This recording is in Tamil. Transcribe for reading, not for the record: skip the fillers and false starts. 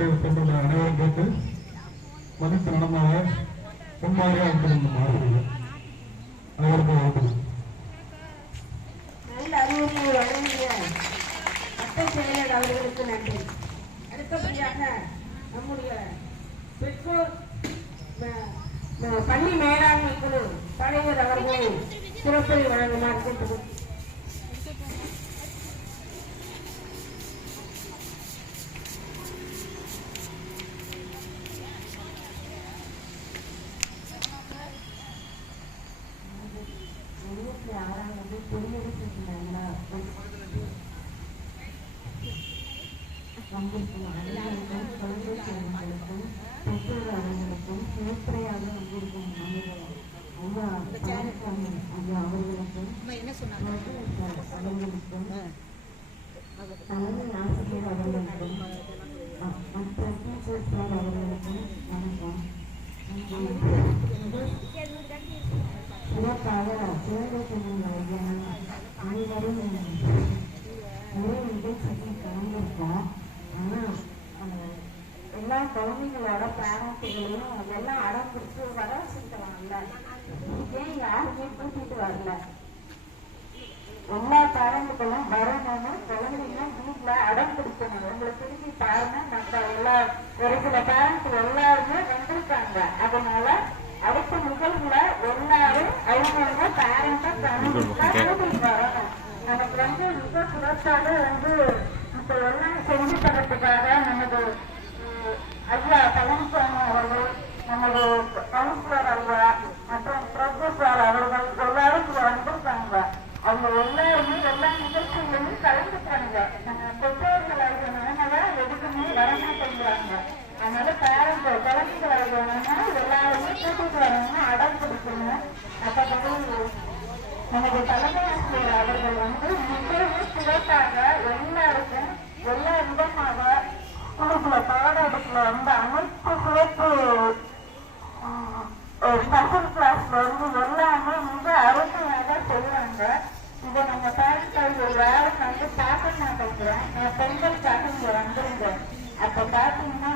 சென்ற அனைவரும் கேட்டு மதித்து நடமாக முன்மாதிரியாக இருக்க ஆசிரியர் அனைவருக்கும் வாழ்த்து. நல்ல அறிவுரை வழங்கிய சட்ட செயலர் அவர்களுக்கு நன்றி. அடுத்தபடியாக நம்முடைய பெற்றோர் பள்ளி மேலாண்மை குழு தலைவர் அவர்களை சிறப்புரை வழங்குமாறு கேட்டுக்கொள்கிறேன். வந்திருக்கும் அனைவருக்கும் குழந்தை குழந்தைகளுக்கும் பெற்றோர் அவர்களுக்கும் சிறப்புரையாக வந்திருக்கும் ஐயா அவர்களுக்கும் தலைமை ஆசிரியர் அவர்களுக்கும் மற்ற டீச்சர்ஸ் அவர்களுக்கும் வணக்கம். சிறப்பாக குழந்தை குழந்தைகள் அனைவரும் ஒரே நிகழ்ச்சிக்கு கலந்துருக்கோம். ஆனால் எல்லா குழந்தைங்களோட பேரண்ட்களையும் எல்லாம் அடம் பிடிச்சி வர வச்சுருக்கலாம்ல, ஏன் யாருமே கூட்டிட்டு வரல? எல்லா பேரண்ட்களும் வரணும்னு குழந்தைங்க வீட்டுல அடம் பிடிக்கணும். உங்களை திரும்பி பாருங்க, மற்ற எல்லா ஒரு சில பேரண்ட் எல்லாருமே வந்திருக்காங்க. அதனால அடுத்த நிகழ்வுல எல்லாரும் அவங்க பேரண்ட கூட்டிட்டு வரணும். நமக்கு மிக சிறப்பாக இப்ப எல்லாம் செஞ்சு தரத்துக்காக நமது ஐயா பழனிசாமி அவர்கள், நமது கவுன்சிலர் ஐயா மற்றும் ப்ரொஃபசர் அவர்கள் எல்லாரும் வந்திருக்காங்க. அவங்க எல்லாருமே எல்லா நிகழ்ச்சிகளையும் கலந்துட்டாங்க. பெற்றோர்கள் ஆகியவங்க எதுக்குமே வரமாட்டேங்கிறாங்க. அதனால பேரண்ட் குழந்தைகள் ஆகியவங்க எல்லாருமே கூட்டிட்டு வரணும்னு அடம் பிடிக்கணும். அப்படி நமது தலைமை ஆசிரியர் அவர்கள் மிகவும் சிறப்பாக எல்லாருக்கும் எல்லா விதமாக ஸ்கூலுக்குள்ள பாடத்துல அனைத்து சிறப்பு ஸ்பெஷல் கிளாஸ்ல எல்லாமே மிக அருமையாக செய்வாங்க. இதை நம்ம பேரண்ட்கள் யாரும் பார்க்க மாட்டேங்கிறோம். பெண்களுக்காக இங்க வந்துருங்க. அப்ப பாத்தீங்கன்னா